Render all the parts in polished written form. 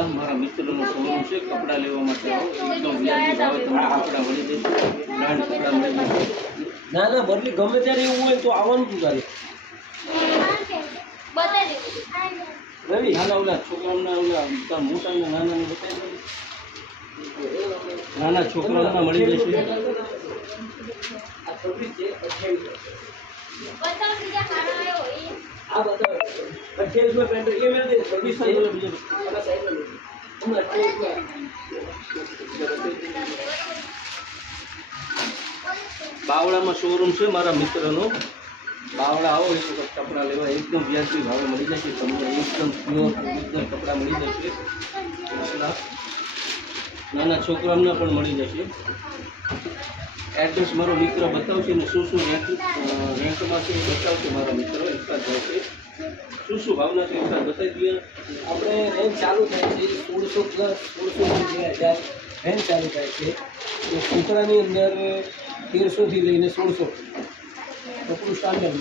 ગામ મારા મિત્રનો શોરૂમ છે. કપડાં લેવા માટે આવો, એકદમ વ્યાજબી ભાવે તમને કપડાં મળી જશે, બ્રાન્ડ કપડાં મળી જશે. ના ના બદલી ગમે ત્યારે એવું હોય તો આવવાનું તું તારે રવિ. નાના ઓલા છોકરાઓના ઓલા મોટા નાના બતાવી નાના છોકરાઓના મળી જશે. આ 26 છે 28 આ બતાવો 28 માં પેન્ટ એ મેં 26 સાઈઝ બીજો આ સાઈઝ માં હું 28 બાવળામાં શોરૂમ છે મારા મિત્રનો. બાવળા આવો એક વખત કપડાં લેવા એકદમ વ્યાજબી ભાવે મળી જશે તમને. એકદમ પ્યોર એકદમ કપડાં મળી જશે. નાના છોકરાઓના પણ મળી જશે. એડ્રેસ મારો મિત્ર બતાવશે ને શું શું રેન્ટમાં છે એ બતાવશે મારા મિત્ર. એકસાથ જશે શું શું ભાવના છે એકસાથ બતાવી દઈએ. આપણે રેન્જ ચાલુ થાય છે 1600 પ્લસ 1600 રેન્જ ચાલુ થાય છે. તો છોકરાની અંદર 1300 થી લઈને 1600 કપડું સ્ટાન્ડર્ડ.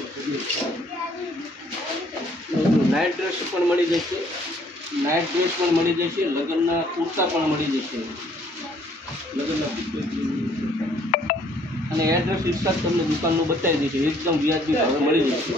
નાઇટ ડ્રેસ પણ મળી જશે. નાઇટ ડ્રેસ પણ મળી જશે. લગ્નના કુર્તા પણ મળી જશે. લગ્નના અને એડ્રેસ એકસાથ તમને દુકાનનું બતાવી દઈશું. એકદમ વ્યાજબી ભાવે મળી જશે.